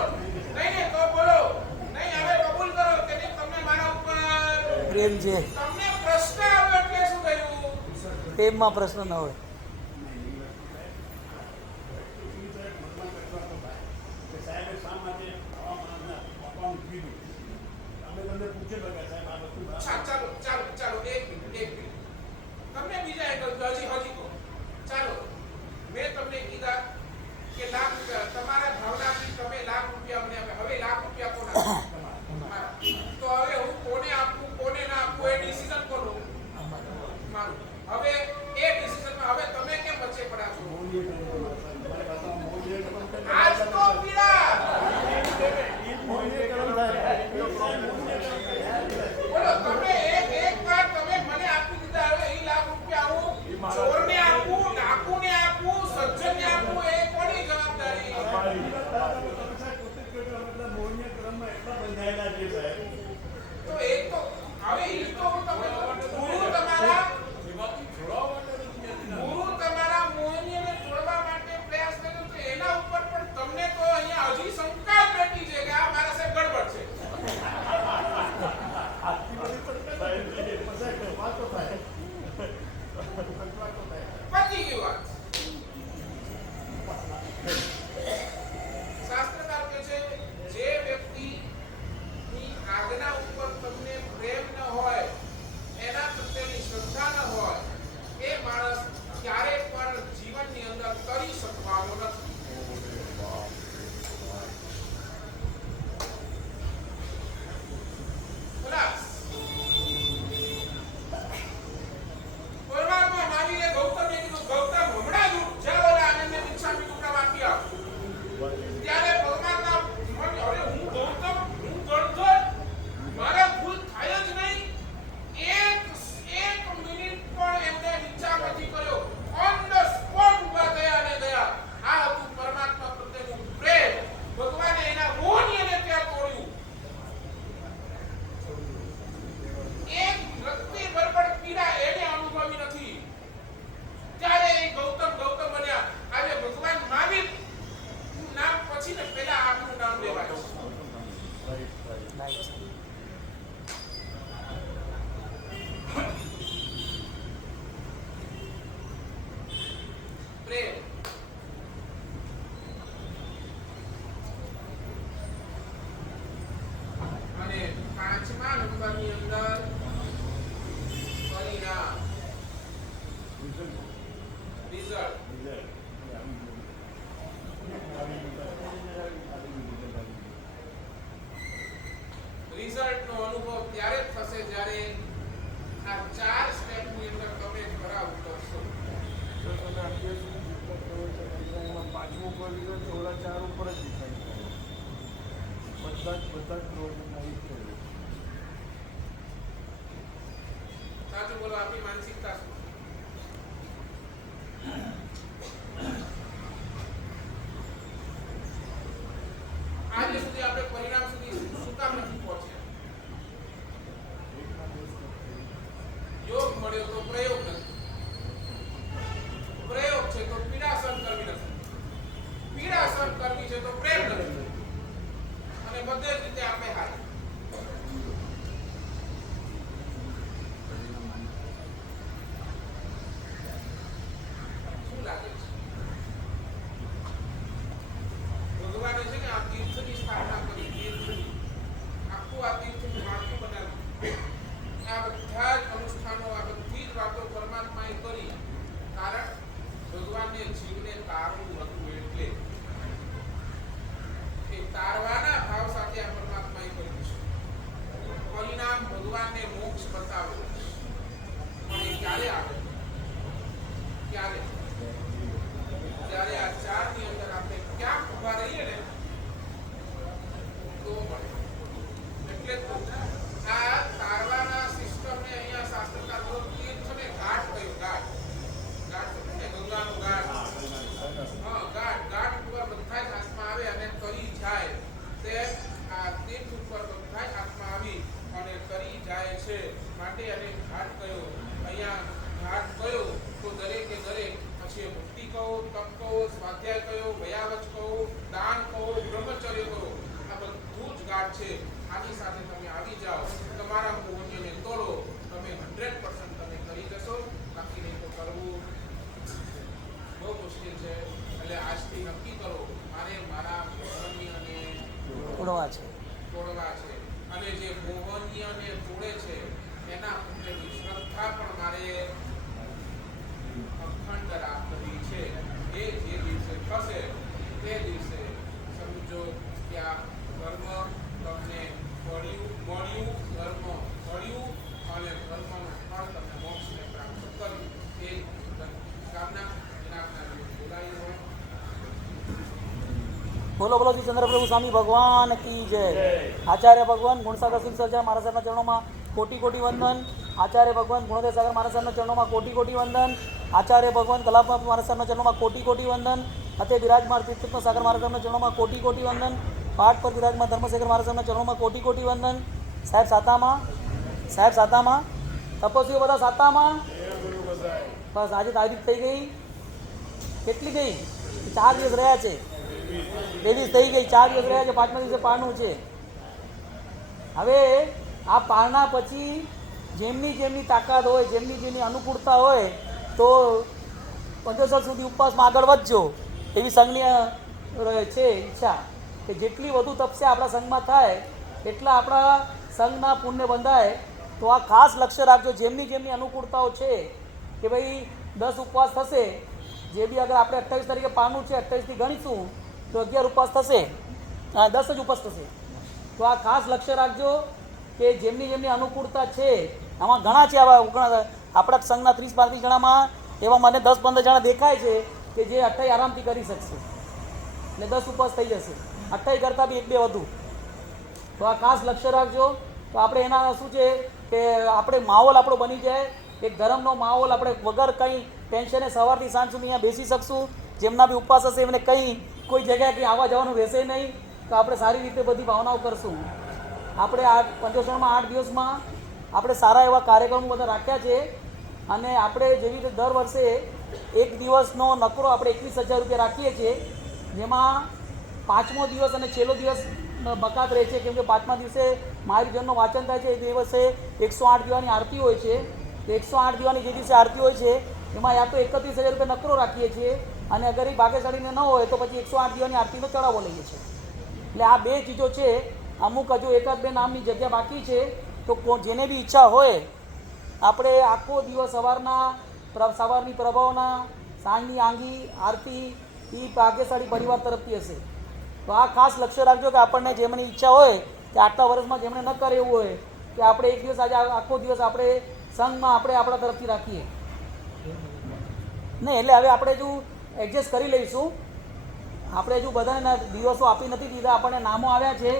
નહીં તો બોલો. નહીં હવે કબૂલ કરો કે નહીં તમને મારા ઉપર પ્રેમ છે. તમને પ્રશ્ન આવ્યો એટલે શું થયું? પ્રેમમાં પ્રશ્ન ન હોય. ચાલો એક મિનિટ. તમને બીજા એંગલ હજી કહો. ચાલો મેં તમને કીધા કે લાખ રૂપિયા તમારા ભાવનાથી તમે લાખ રૂપિયા મને આપ્યા. હવે લાખ રૂપિયા કોના મારા. તો હવે હું કોને આપું કોને ના આપું એ ડિસિઝન કોનું? મારું. હવે એ ડિસિઝનમાં હવે શરીર થોડા 4 ઉપર જ ડિપેન્ડ કરે. બધા જ પ્રોટીનના એક છે. સાચું બોલો, આપણી માનસિકતા શું? આજે સુધી આપણે પરિણામ સુધી શું કામ નથી પહોંચ્યા? યોગ મળ્યો તો પ્રયોગ નથી, પ્રયોગ છે તો પીડા સહન કરવી નથી, પીડા સહન કરવી છે તો પ્રેમ નથી, અને બધે જ રીતે આપણે હાર. શું લાગે છે? ભગવાને છે ને આ તીર્થની સ્થાપના કરી, તીર્થની આખું આ તીર્થનું માળખું બનાવ્યું. આ બધા જ અનુષ્ઠાનો, આ બધી જ વાતો પરમાત્માએ કરી. કારણ ભગવાનને જીવને તારવું હતું, એટલે એ તારવાના ભાવ સાથે આ પરમાત્માએ કર્યું છે. પરિણામ ભગવાનને મોક્ષ બતાવ્યો, પણ એ ક્યારે આવે? ક્યારે? જ્યારે આ ચારની અંદર આપણે ક્યાંક ઉભા રહીએ ને તો મળે. એટલે તો આ તારવાના સિસ્ટમને અહીંયા શાસ્ત્રકાર તીર્થને ઘાટ કયો. ઘાટ ને ગંગાનો ઘાટ. હા, ઘાટ ઉપર બધા જ આત્મા આવે અને તરી જાય. તે આ તીર્થ ઉપર બધા જ આત્મા આવી અને તરી જાય છે, માટે અને ઘાટ કયો. અહીંયા ઘાટ કયો તો દરેકે દરેક, પછી ભક્તિ કહો, તપ કહો, સ્વાધ્યાય કહો, વયાવચ કહો, દાન કહો, બ્રહ્મચર્ય કહો, આ બધું જ ઘાટ છે. આની સાથે તમે આવી જાઓ, તમારા મોહનીયને તોડો, તમે 100% તમે કરી જશો. બાકી નહીં તો કરવું બહુ મુશ્કેલ છે. એટલે આજથી નક્કી કરો, મારે મારા મોહનીયને તોડવા છે. અને જે મોહનીયને તોડે છે એના પ્રત્યેની શ્રદ્ધા પણ મારે અખંડ રાખવી છે. એ જે દિવસે થશે તે દિવસે સમજો કે આ ધર્મ તમને મળ્યું, ધર્મ મળ્યું અને ધર્મનું ફળ તમને મોક્ષને પ્રાપ્ત કર્યું. એ કામના વિનાશના બોલાવી હોય. બોલો બોલો શ્રી ચંદ્રપ્રભુ સ્વામી ભગવાન કી જય. આચાર્ય ભગવાન ગુણસાગર સિંહ સર્જા મહારાજ સાહેબના ચરણોમાં કોટી કોટી વંદન. આચાર્ય ભગવાન ગુણોદય સાગર મહારાજ સાહેબના ચરણોમાં કોટી કોટી વંદન. આચાર્ય ભગવાન કલાપા મહારાજ સાહેબના ચરણોમાં કોટી કોટી વંદન. અતે બિરાજમાન તીર્થરત્ન સાગર મહારાજ સાહેબના ચરણોમાં કોટી કોટી વંદન. પાઠ પર બિરાજમાન ધર્મશેખર મહારાજ સાહેબના ચરણોમાં કોટી કોટી વંદન. સાહેબ સાતામાં તપસ્વીઓ બધા સાતામાં. બસ આજે તારીખ થઈ ગઈ. કેટલી ગઈ? 4 દિવસ રહ્યા છે. 23 થઈ ગઈ. 4 દિવસ રહ્યા છે. 5મા દિવસે પારણું છે. હવે આ પારણા પછી જેમની તાકાત હોય, જેમની અનુકૂળતા હોય તો 15 સુધી ઉપવાસમાં આગળ વધજો, એવી સંઘની છે ઈચ્છા કે જેટલી વધુ તપસ્યા આપણા સંઘમાં થાય એટલા આપણા સંઘના પુણ્ય બંધાય. તો આ ખાસ લક્ષ્ય રાખજો, જેમની અનુકૂળતાઓ છે કે ભાઈ 10 ઉપવાસ થશે, જે બી અગર આપણે 28 તારીખે પારણું છે, 28થી ગણીશું તો 11 ઉપવાસ થશે, 10 જ ઉપવાસ થશે. તો આ ખાસ લક્ષ્ય રાખજો કે જેમની અનુકૂળતા છે. આમાં ઘણા છે, આવા આપણા સંઘના 30-35 જણામાં એવા મને 10-15 જણા દેખાય છે કે જે 28 આરામથી કરી શકશે, એટલે 10 ઉપવાસ થઈ જશે. 28 કરતાં બી 1-2 વધુ. તો આ ખાસ લક્ષ્ય રાખજો. તો આપણે એના શું છે કે આપણે માહોલ આપણો બની જાય, એક ધર્મનો માહોલ, આપણે વગર કંઈ ટેન્શને સવારથી સાંજ સુધી અહીંયા બેસી શકશું. જેમના બી ઉપવાસ હશે એમને કોઈ જગ્યાએ કંઈ આવવા જવાનું રહેશે નહીં. તો આપણે સારી રીતે બધી ભાવનાઓ કરશું. આપણે આ પંચોત્સવમાં 8 દિવસમાં આપણે સારા એવા કાર્યક્રમો બધા રાખ્યા છે. અને આપણે જેવી રીતે દર વર્ષે એક દિવસનો નકરો આપણે 21,000 રૂપિયા રાખીએ છીએ, જેમાં 5મો દિવસ અને છેલ્લો દિવસ બકાત રહે છે, કેમ કે 5મા દિવસે મહાવીરજનનું વાંચન થાય છે. એ દિવસે 108 દીવાની આરતી હોય છે. તો 108 દીવાની જે દિવસે આરતી હોય છે એમાં યા તો 31,000 રૂપિયા નકરો રાખીએ છીએ, અને અગર એ ભાગ્યશાળીને ન હોય તો પછી 108 દીવાની આરતીનો ચડાવો લઈએ છીએ. એટલે આ 2 ચીજો છે. અમુક હજુ 1-2 નામની જગ્યા બાકી છે. તો જેને બી ઈચ્છા હોય, આપણે આખો દિવસ સવારની પ્રભાવના, સાંજની આંગી આરતી એ ભાગ્યશાળી પરિવાર તરફથી હશે. તો આ ખાસ લક્ષ્ય રાખજો કે આપણને જેમની ઈચ્છા હોય કે આટલા વર્ષમાં જેમણે ન કરે એવું હોય કે આપણે એક દિવસ આજે આખો દિવસ આપણે સંઘમાં આપણે આપણા તરફથી રાખીએ નહીં. એટલે હવે આપણે જો એડજસ્ટ કરી લઈશું. આપણે હજુ બધાને દિવસો આપી નથી દીધા, આપણને નામો આવ્યા છે